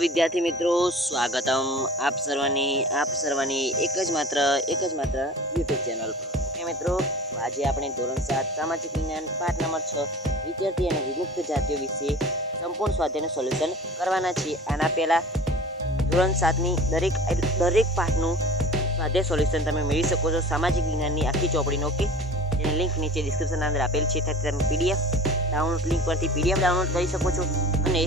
विद्यार्थी मित्रों स्वागतम आप सर्वानी एक ज मात्र यूट्यूब चैनल पर। ओके मित्रों, तो आज આપણે ધોરણ 7 સામાજિક વિજ્ઞાન પાઠ નંબર 6 વિદ્યાર્થી અને વિમુક્ત જાતિઓ વિશે સંપૂર્ણ સ્વાધ્યાયનું સોલ્યુશન કરવાના છીએ। આના પહેલા ધોરણ 7 ની દરેક પાઠનું સ્વાધ્યાય સોલ્યુશન તમે મેળવી શકો છો સામાજિક વિજ્ઞાનની આખી ચોપડીનો। ઓકે, જેની લિંક નીચે ડિસ્ક્રિપ્શનના અંદર આપેલ છે, ત્યાંથી તમે પીડીએફ ડાઉનલોડ લિંક પરથી પીડીએફ ડાઉનલોડ કરી શકો છો અને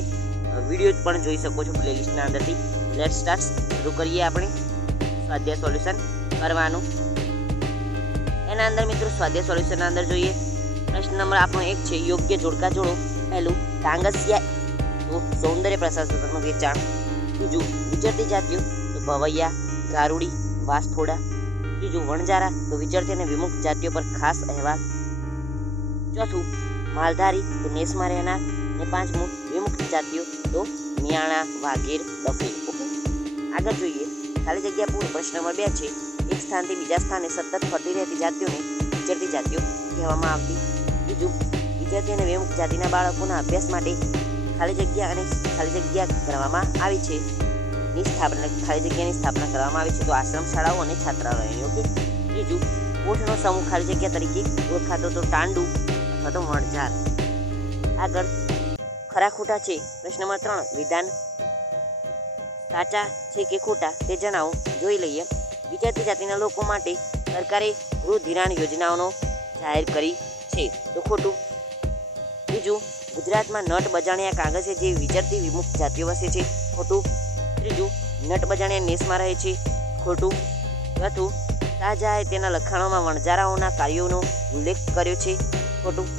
વિડીયો પણ જોઈ શકો છો પ્લેલિસ્ટના અંદરથી। લેટ્સ સ્ટાર્ટ, શરૂ કરીએ આપણે સ્વાધ્યાય સોલ્યુશન કરવાનું। એના અંદર મિત્રો સ્વાધ્યાય સોલ્યુશનના અંદર જોઈએ પ્રશ્ન નંબર આપણો 1 છે, યોગ્ય જોડકા જોડો। પહેલું ટાંગસિયા તો સૌંદર્ય પ્રસાધનનું વેચાણ, બીજું વિચરતી જાતિઓ તો ભવૈયા, ગારુડી, વાસફોડા, ત્રીજું વણજારા તો વિચરતી અને વિમુક્ત જાતિઓ પર ખાસ અહેવાલ, ચોથું માલધારી તો નેસમાં રહેનાર, અને પાંચમું વિમુક્ત જાતિઓ તો મિયાણા, વાઘેર, ડફેર। ઓકે, આગળ જોઈએ ખાલી જગ્યા પૂર્ણ। પ્રશ્ન નંબર 2 છે, એક સ્થાનથી બીજા સ્થાને સતત ફરતી રહેતી જાતિઓને વિચરતી જાતિઓ કહેવામાં આવતી। બીજું વિચરતી અને વિમુક્ત જાતિના બાળકોના અભ્યાસ માટે ખાલી જગ્યા કરવામાં આવી છે ખાલી જગ્યાની સ્થાપના કરવામાં આવી છે તો આશ્રમ શાળાઓ અને છાત્રાલયોની। ઓકે, ત્રીજું ઊંટનો સમૂહ ખાલી જગ્યા તરીકે ઓળખાતો તો ટાંડુ અથવા તો વણઝાર। આગળ ખરા ખોટા છે પ્રશ્ન નંબર 3, વિધાન સાચા છે કે ખોટા તે જણાવો। જોઈ લઈએ। વિચરતી જાતિના લોકો માટે સરકારે ગૃહ ધિરાણ યોજનાઓનો જાહેર કરી છે તો ખોટું। બીજું ગુજરાતમાં નટ બજાણિયા કાગળિયા જેવી વિચરતી વિમુક્ત જાતિઓ વસે છે, ખોટું। ત્રીજું નટ બજાણિયા નેસમાં રહે છે, ખોટું। ચોથું શાહજહાએ તેના લખાણોમાં વણજારાઓના કાર્યોનો ઉલ્લેખ કર્યો છે, ખોટું।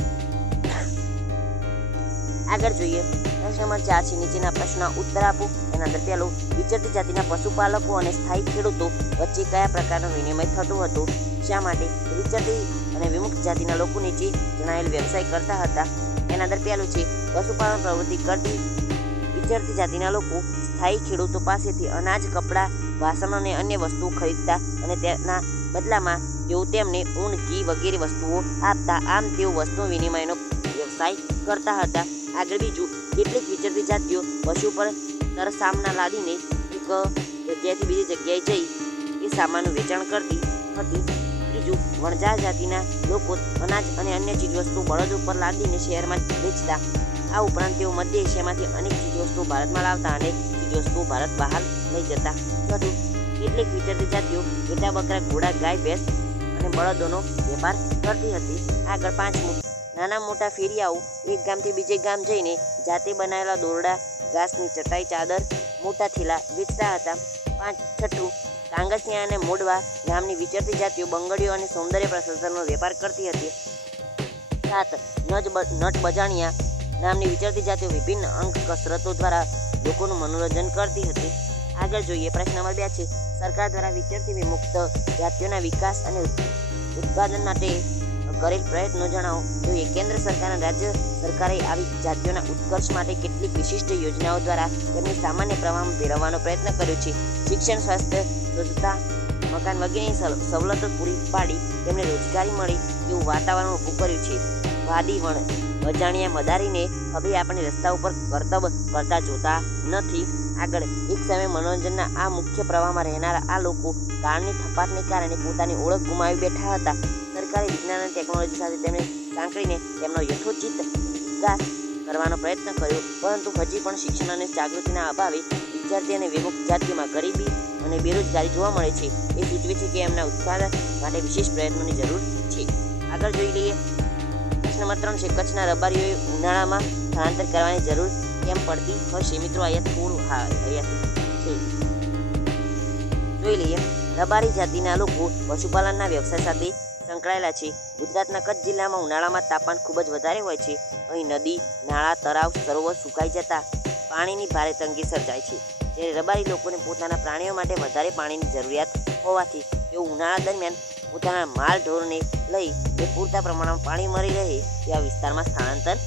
આગળ જોઈએ પ્રશ્ન નંબર 4 છે, નીચેના પ્રશ્નના ઉત્તર આપો। એના અંદર પહેલો, વિચરતી જાતિના પશુપાલકો અને સ્થાયી ખેડૂતો વચ્ચે કયા પ્રકારનો વિનિમય થતો હતો, શા માટે વિચરતી અને વિમુક્ત જાતિના લોકો નીચે જણાવેલ વ્યવસાય કરતા હતા। એના અંદર પહેલું છે, પશુપાલન પ્રવૃત્તિ કરતી વિચરતી જાતિના લોકો સ્થાયી ખેડૂતો પાસેથી અનાજ, કપડાં, વાસણો અને અન્ય વસ્તુઓ ખરીદતા અને તેના બદલામાં તેઓ તેમને ઊન, ઘી વગેરે વસ્તુઓ આપતા, આમ તેઓ વસ્તુ વિનિમયનો વ્યવસાય કરતા હતા। આગળ બીજું, કેટલીક વિચરતી જાતિઓ પશુ પર સરસામના લાદીને એક જગ્યાએથી બીજી જગ્યાએ જઈ એ સામાનનું વેચાણ કરતી હતી। ત્રીજું, વણજાર જાતિના લોકો અનાજ અને અન્ય ચીજવસ્તુઓ બળદ ઉપર લાદીને શહેરમાં વેચતા, આ ઉપરાંત તેઓ મધ્ય એશિયામાંથી અનેક ચીજવસ્તુઓ ભારતમાં લાવતા અને ચીજવસ્તુઓ ભારત બહાર લઈ જતા। ચોથું, કેટલીક વિચરતી જાતિઓ ઘેટા, બકરા, ઘોડા, ગાય, ભેંસ અને બળદોનો વેપાર કરતી હતી। આગળ પાંચમું, નાના મોટા ફેરિયાઓ એક ગામથી બીજે ગામ જઈને જાતે બનાવેલા દોરડા, ઘાસની ચટાઈ, ચાદર, મોટા થેલા વેચતા હતા। છઠ્ઠું, કાંગસિયા અને મોડવા નામની વિચરતી જાતિઓ બંગડીઓ અને સૌંદર્ય પ્રસાધનનો વેપાર કરતી હતી। 7, નટ બજાણિયા નામની વિચરતી જાતિઓ વિભિન્ન અંક કસરતો દ્વારા લોકોનું મનોરંજન કરતી હતી। આગળ જોઈએ પ્રશ્ન નંબર 2 છે, સરકાર દ્વારા વિચરતી વિમુક્ત જાતિઓના વિકાસ અને ઉત્પાદન માટે કરેલ પ્રયત્નો જણાવો। જોઈએ કેન્દ્ર સરકાર અને રાજ્ય સરકારે આવી જાતિઓના ઉત્કર્ષ માટે કેટલીક વિશિષ્ટ યોજનાઓ દ્વારા તેમની સામાન્ય પ્રવાહમાં ફેરવવાનો પ્રયત્ન કર્યો છે। શિક્ષણ, સ્વાસ્થ્ય, સ્વચ્છતા, મકાન વગેરેની સવલતો પૂરી પાડી તેમને રોજગારી મળે તેવું વાતાવરણ ઊભું કર્યું છે। વાદી વજાણિયા મદારીને હવે આપણે રસ્તા ઉપર કરતબ કરતા જોતા નથી। આગળ, એક સમયે મનોરંજનના આ મુખ્ય પ્રવાહમાં રહેનારા આ લોકો કાળની થપાટને કારણે પોતાની ઓળખ ગુમાવી બેઠા હતા। સરકારે વિજ્ઞાન અને ટેકનોલોજી સાથે તેમને સાંકળીને તેમનો યથોચિત વિકાસ કરવાનો પ્રયત્ન કર્યો, પરંતુ હજી પણ શિક્ષણ અને જાગૃતિના અભાવે વિચરતી અને વિમુક્ત જાતિઓમાં ગરીબી અને બેરોજગારી જોવા મળે છે। એ સૂચવે છે કે એમના ઉત્પાદન માટે વિશેષ પ્રયત્નોની જરૂર છે। આગળ જોઈ લઈએ પ્રશ્ન નંબર 3 છે, કચ્છના રબારીઓએ ઉનાળામાં સ્થળાંતર કરવાની જરૂર કેમ પડતી હશે। મિત્રો અહીંયા થોડું અહીંયાથી જોઈ લઈએ। રબારી જાતિના લોકો પશુપાલનના વ્યવસાય સાથે સંકળાયેલા છે। ગુજરાતના કચ્છ જિલ્લામાં ઉનાળામાં તાપમાન ખૂબ જ વધારે હોય છે। અહીં નદી, નાળા, તળાવ, સરોવર સુકાઈ જતા પાણીની ભારે તંગી સર્જાય છે। જ્યારે રબારી લોકોને પોતાના પ્રાણીઓ માટે વધારે પાણીની જરૂરિયાત હોવાથી તેઓ ઉનાળા દરમિયાન પોતાના માલ ઢોરને લઈ જે પૂરતા પ્રમાણમાં પાણી મળી રહે તેવા વિસ્તારમાં સ્થળાંતર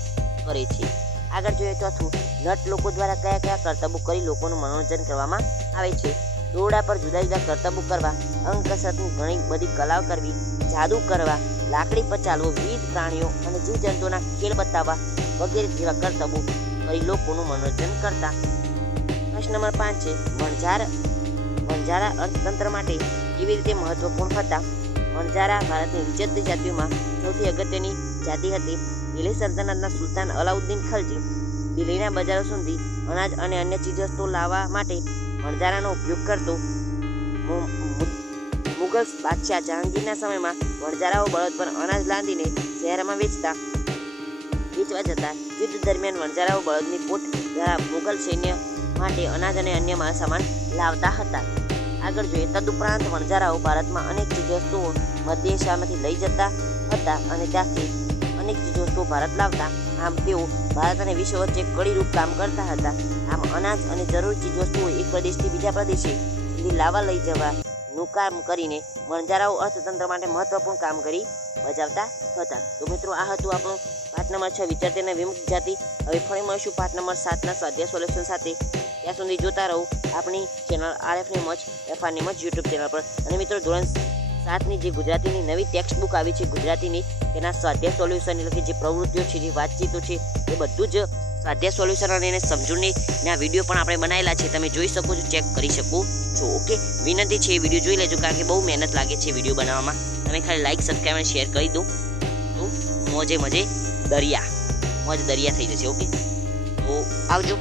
કરે છે। આગળ જોઈએ ચોથું, નટ લોકો દ્વારા કયા કયા કરતબો કરી લોકોનું મનોરંજન કરવામાં આવે છે। દોરડા પર જુદા જુદા કરતબો કરવા, અંગ કસરતની ઘણી બધી કલાઓ કરવી, જાદુ કરવા, લાકડી પર ચાલવું, વિવિધ પ્રાણીઓ અને જીવજંતુઓના ખેલ બતાવવા વગેરે જેવા કરતબો કરી લોકોનું મનોરંજન કરતા પ્રશ્ન નંબર 5 છે વણઝારા અર્થતંત્ર માટે કેવી રીતે મહત્વપૂર્ણ હતા? વણઝારા ભારતની વિચરતી જાતિઓમાં સૌથી અગત્યની જાતિ હતી. દિલ્હી સલ્તનતના સુલતાન અલાઉદ્દીન ખલજી દિલ્હીના બજારો સુધી અનાજ અને અન્ય ચીજવસ્તુઓ લાવવા માટે વણઝારાનો ઉપયોગ કરતો. મુગલ બાદશાહ જહાંગીરના સમયમાં વણઝારાઓ બળદ પર અનાજ લાદીને શહેરમાં વેચવા જતા. યુદ્ધ દરમિયાન વણઝારાઓ બળદની પોટ દ્વારા મુગલ સૈન્ય માટે અનાજ અને અન્ય માલ સામાન લાવતા હતા. આગળ જોઈએ. તદુપરાંત વણઝારાઓ ભારતમાં અનેક ચીજવસ્તુઓ મધ્ય એશિયામાંથી લઈ જતા હતા અને ત્યાંથી અનેક ચીજવસ્તુઓ ભારત લાવતા. આમ તેઓ ભારત અને વિશ્વ વચ્ચે કડીરૂપ કામ કરતા હતા. આમ અનાજ અને જરૂરી ચીજવસ્તુઓ એક પ્રદેશથી બીજા પ્રદેશે સુધી લાવવા લઈ જવાનું કામ કરીને વણઝારાઓ અર્થતંત્ર માટે મહત્વપૂર્ણ કામગીરી બજાવતા હતા. તો મિત્રો, આ હતું આપણું પાઠ નંબર 6 વિચરતી અને વિમુક્ત જાતિ. હવે ફરી મળીશું પાઠ નંબર 7ના સ્વાધ્યાય સોલ્યુશન સાથે. ત્યાં સુધી જોતા રહો આપણી ચેનલ RFની મોજ FRની મોજ યુટ્યુબ ચેનલ પર. અને મિત્રો, ધોરણ 7ની જે ગુજરાતીની નવી ટેક્સ્ટ બુક આવી છે ગુજરાતીની, તેના સ્વાધ્યાય સોલ્યુશન એટલે કે જે પ્રવૃત્તિઓ છે, જે વાતચીતો છે, એ બધું જ સ્વાધ્યાય સોલ્યુશન અને એને સમજૂનીના વિડીયો પણ આપણે બનાવેલા છે. તમે જોઈ શકો છો, ચેક કરી શકો છો. ઓકે, વિનંતી છે એ વિડીયો જોઈ લેજો, કારણ કે બહુ મહેનત લાગે છે વિડીયો બનાવવામાં. તમે ખાલી લાઇક, સબસ્ક્રાઈબ અને શેર કરી દો તો મોજ દરિયા થઈ જશે. ઓકે, તો આવજો.